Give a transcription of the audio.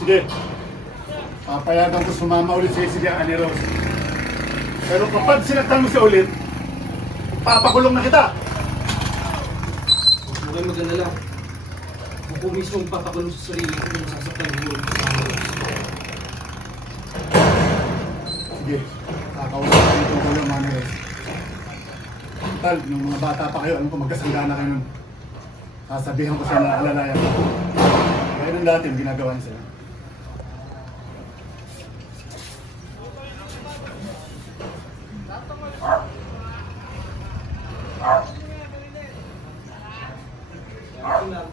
Sige. Papayagan ko sumama ulit sa Cecilia Aneros. Pero kapag sinaktan mo siya ulit, papakulong na kita. Huwag mo kayo mag-alala. Ako mismo ang papakulong sa sarili ko kung nasasaktan mo ulit sa Aneros. Sige, kakausap ko dito ko yung mga Aneros. Tal, nung mga bata pa kayo, alam ko magkasangga na kayo nun. Sasabihan ko siya na alalayan. Kaya nung dati, yung ginagawa niya sila. Ito lang.